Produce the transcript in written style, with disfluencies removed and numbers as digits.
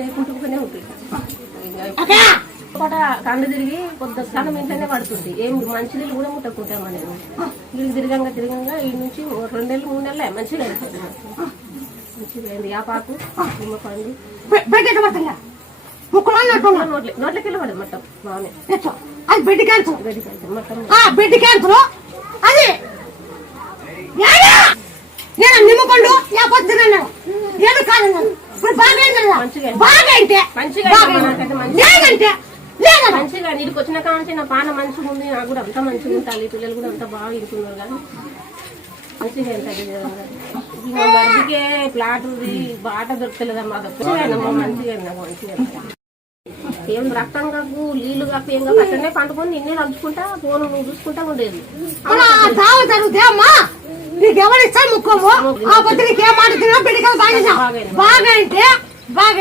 లేకుంటూనే ఉంటుంది. కండు తిరిగి కొద్ది స్థానం ఇంట్లోనే పడుతుంది. ఏం మంచినీళ్ళు కూడా ముట్టకుంటామా నేను వీళ్ళు తిరగంగా ఈ నుంచి 2 నెలలు 3 నెలలే మంచిగా అయిపోతుంది. మంచిగా అయింది. యాపాకు నిమ్మ పండు నోట్లకి వెళ్ళబడి మొత్తం బాగానే నిమ్మపండు మంచిగా నీటికి వచ్చిన కానీ నా పాన మంచిగా ఉంది. నాకు కూడా అంతా మంచిగా ఉంటాలి. పిల్లలు కూడా అంతా బాగా ఇరుకున్నారు కానీ మంచిగా ఉంటుంది. మంచిగా ప్లాట్ బాట దొరకలేదమ్మా. మంచిగా మంచిగా ఏం రక్తం కాకు నీళ్లు కాకు ఏం కాకు అట్లనే పండుకొని నిన్నే నంచుకుంటా ఫోన్ చూసుకుంటా ఉండేది. నీకెవరిస్తా ముక్కోము ఆ పొద్దు నీకేం మాట తిన్నా బిడ్డగా బాగా బాగా అంటే బాగా